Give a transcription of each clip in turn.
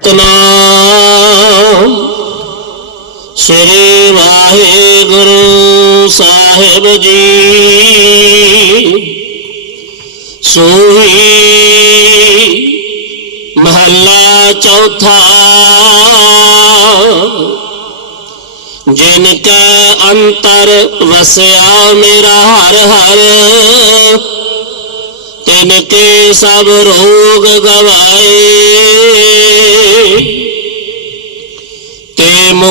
ਸਤਨਾਮ। ਸ੍ਰੀ ਵਾਹਿਗੁਰੂ ਸਾਹਿਬ ਜੀ। ਸੋਹੀ ਮਹੱਲਾ ਚੌਥਾ। ਜਿਨ ਕੈ ਅੰਤਰ ਵਸਿਆ ਮੇਰਾ ਹਰ ਹਰ, ਤਿਨ ਕੇ ਸਭ ਰੋਗ ਗਵਾਏ।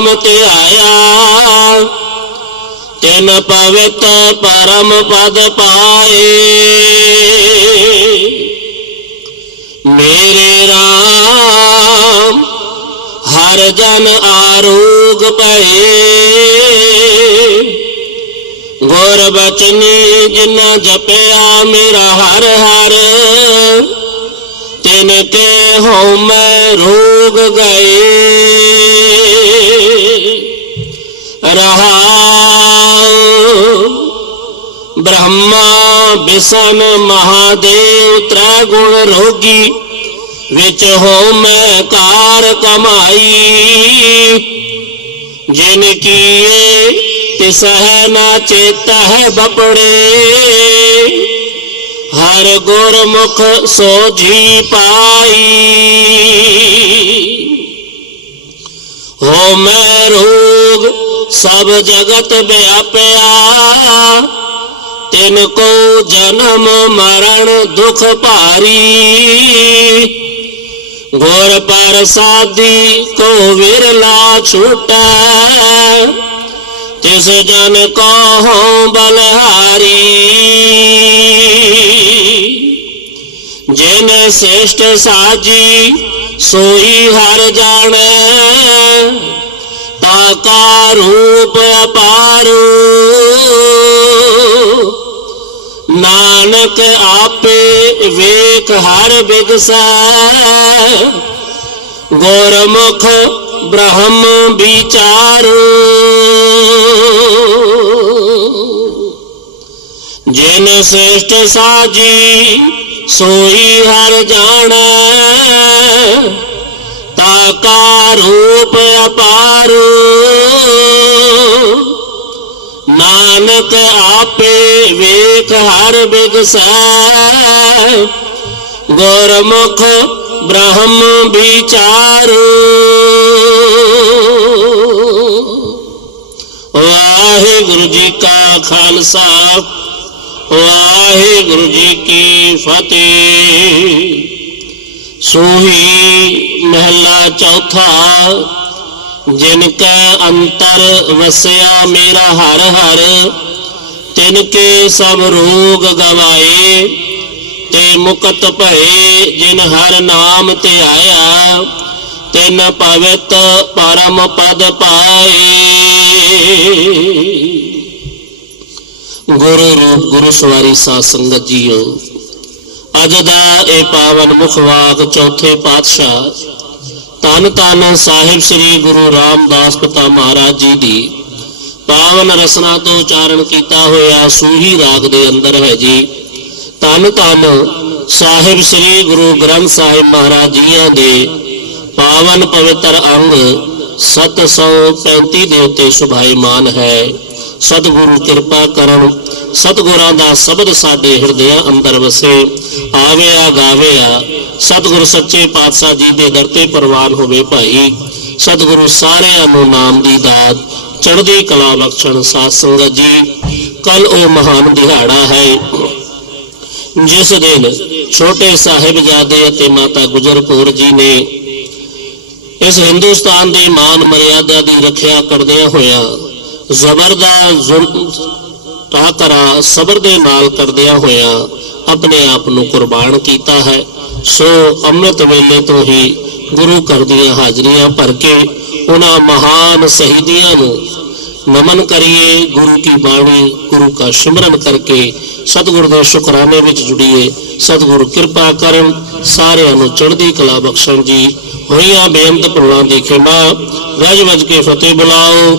ਧਿਆਇਆ ਤਿਨ ਪਵਿੱਤ ਪਰਮ ਪਦ ਪਾਏ। ਮੇਰੇ RAM ਹਰ ਜਨ ਆਰੋਗ ਪਏ ਗੁਰ ਬਚਨੀ ਜਿਨ ਜਪਿਆ ਮੇਰਾ ਹਰ ਹਰ। ਤਿਨ ਕੇ ਹਉ ਮੈਂ ਰੋਗ ਗਏ ਰਹਾ ਬ੍ਰਹਮਾ ਬਿਸਨ ਮਹਾਦੇਵ ਤ੍ਰੈ ਗੁਣ ਰੋਗੀ, ਵਿੱਚ ਹੋ ਮੈਂ ਕਾਰ ਕਮਾਈ। ਜਿਨ ਕੀਏ ਤਿਸ ਹੈ ਹਰ ਗੁਰਮੁਖ ਸੋਝੀ ਪਾਈ। ਹੋ ਮੈਂ ਰੋਗ ਸਭ ਜਗਤ ਵਿਆਪਿਆ। ਤਿਨ ਕੋ ਜਨਮ ਮਰਨ ਦੁਖ ਭਾਰੀ। ਗੁਰ ਪ੍ਰਸਾਦੀ ਕੋ ਵਿਰਲਾ ਛੂਟੈ। ਤਿਸ ਜਨ ਕੋ ਬਲਹਾਰੀ, ਜਿਨ ਸ੍ਰੇਸ਼ਟ ਸਾਜੀ ਸੋਈ ਹਰ ਜਾਣੈ ਤਾ ਕਾ ਰੂਪ ਨਾਨਕ ਆਪੇ ਵੇਖ ਹਰ ਬਿਗਸੈ, ਗੁਰਮੁਖ ਬ੍ਰਹਮ ਵਿਚਾਰੂ। ਸ੍ਰੇਸ਼ਟ ਸਾਜੀ, ਸੋਈ ਹਰ ਜਾਣੈ। ਤਾ ਕਾ ਰੂਪ ਅਪਾਰੂ। ਨਾਨਕ ਆਪੇ ਵੇਖ ਹਰ ਬਿਗਸੈ। ਗੁਰਮੁਖ ਬ੍ਰਹਮ ਵਿਚਾਰੂ। ਵਾਹਿਗੁਰੂ ਜੀ ਕਾ ਖਾਲਸਾ। ਵਾਹਿਗੁਰੂ ਜੀ ਕੀ ਫਤਿਹ। ਸੋਹੀ ਮਹੱਲਾ ਚੌਥਾ, ਜਿਨ ਕੈ ਅੰਤਰ ਵਸਿਆ ਮੇਰਾ ਹਰ ਹਰ, ਤਿਨ ਕੇ ਸਭ ਰੋਗ ਗਵਾਏ, ਤੇ ਮੁਕਤ ਭਏ ਜਿਨ ਹਰ ਨਾਮ ਤੇ ਆਇਆ, ਤਿਨ ਪਵਿੱਤ ਪਰਮ ਪਦ ਪਾਏ। ਗੁਰੂ ਰੂਪ ਗੁਰੂ ਸਵਾਰੀ ਸਾਧ ਸੰਗਤ ਜੀਓ, ਅੱਜ ਦਾ ਇਹ ਪਾਵਨ ਮੁਖਵਾਕ ਚੌਥੇ ਪਾਤਸ਼ਾਹ ਤਨ ਤਨ ਸਾਹਿਬ ਸ੍ਰੀ ਗੁਰੂ ਰਾਮਦਾਸ ਪਿਤਾ ਮਹਾਰਾਜ ਜੀ ਦੀ ਪਾਵਨ ਰਸਨਾ ਤੋਂ ਉਚਾਰਨ ਕੀਤਾ ਹੋਇਆ ਸੂਹੀ ਰਾਗ ਦੇ ਅੰਦਰ ਹੈ ਜੀ। ਤਨ ਤਨ ਸਾਹਿਬ ਸ੍ਰੀ ਗੁਰੂ ਗ੍ਰੰਥ ਸਾਹਿਬ ਮਹਾਰਾਜ ਜੀਆਂ ਦੇ ਪਾਵਨ ਪਵਿੱਤਰ ਅੰਗ 735 ਦੇ ਉੱਤੇ ਸੁਭਾਈਮਾਨ ਹੈ। ਸਤਿਗੁਰੂ ਕਿਰਪਾ ਕਰਨ, ਸਤਿਗੁਰਾਂ ਦਾ ਸ਼ਬਦ ਸਾਡੇ ਹਿਰਦਿਆਂ ਅੰਦਰ ਵਸੇ। ਆਵਿਆ, ਗਾਵਿਆ, ਸਤਿਗੁਰੂ ਸੱਚੇ ਪਾਤਸ਼ਾਹ ਜੀ ਦੇ ਦਰ ਤੇ ਪ੍ਰਵਾਨ ਹੋਵੇ ਭਾਈ। ਸਤਿਗੁਰੂ ਸਾਰਿਆਂ ਨੂੰ ਨਾਮ ਦੀ ਦਾਤ, ਚੜ੍ਹਦੀ ਕਲਾ ਬਖਸ਼ਣ ਸਾਧ ਸੰਗਤ ਜੀ। ਕੱਲ ਉਹ ਮਹਾਨ ਦਿਹਾੜਾ ਹੈ, ਜਿਸ ਦਿਨ ਛੋਟੇ ਸਾਹਿਬਜ਼ਾਦੇ ਅਤੇ ਮਾਤਾ ਗੁਜਰ ਕੌਰ ਜੀ ਨੇ ਇਸ ਹਿੰਦੁਸਤਾਨ ਦੀ ਮਾਨ ਮਰਿਆਦਾ ਦੀ ਰੱਖਿਆ ਕਰਦਿਆਂ ਹੋਇਆ ਜ਼ਬਰ ਦਾ ਜ਼ੁਲਮ ਟਾਕਰਾ ਸਬਰ ਦੇ ਨਾਲ ਕਰਦਿਆਂ ਹੋਇਆਂ ਆਪਣੇ ਆਪ ਨੂੰ ਕੁਰਬਾਨ ਕੀਤਾ ਹੈ। ਸੋ ਅੰਮ੍ਰਿਤ ਵੇਲੇ ਤੋਂ ਹੀ ਗੁਰੂ ਘਰ ਦੀਆਂ ਹਾਜ਼ਰੀਆਂ ਭਰ ਕੇ ਉਹਨਾਂ ਮਹਾਨ ਸ਼ਹੀਦੀਆਂ ਨੂੰ ਨਮਨ ਕਰੀਏ, ਗੁਰੂ ਕੀ ਬਾਣੀ, ਗੁਰੂ ਦਾ ਸਿਮਰਨ ਕਰਕੇ ਸਤਿਗੁਰ ਦੇ ਸ਼ੁਕਰਾਨੇ ਵਿੱਚ ਜੁੜੀਏ। ਸਤਿਗੁਰ ਕਿਰਪਾ ਕਰਨ ਸਾਰਿਆਂ ਨੂੰ ਚੜ੍ਹਦੀ ਕਲਾ ਬਖਸ਼ਣ ਜੀ। ਹੋਈਆਂ ਬੇਅੰਤ ਭੁੱਲਾਂ ਦੀ ਖਿਮਾ ਗੱਜ ਵਜ ਕੇ ਫਤਿਹ ਬੁਲਾਓ।